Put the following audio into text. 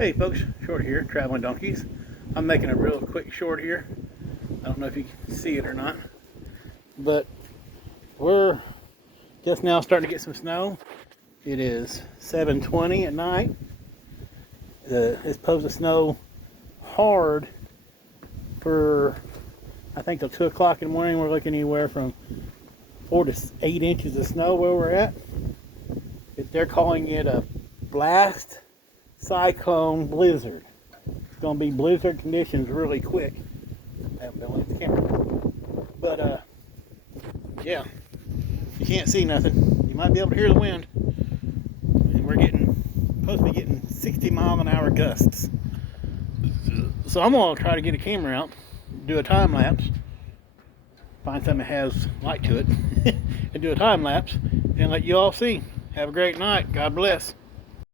Hey folks, Short here, Traveling Donkeys. I'm making a real quick short here. I don't know if you can see it or not, but we're just now starting to get some snow. It is 7:20 at night. It's supposed to snow hard for, I think, till 2 o'clock in the morning. We're looking anywhere from 4 to 8 inches of snow where we're at. They're calling it a blast cyclone blizzard. It's going to be blizzard conditions really quick. I haven't been looking at the camera. But, yeah. You can't see nothing. You might be able to hear the wind. And we're supposed to be getting 60-mile-an-hour gusts. So I'm going to try to get a camera out, do a time lapse, find something that has light to it, and do a time lapse, and let you all see. Have a great night. God bless.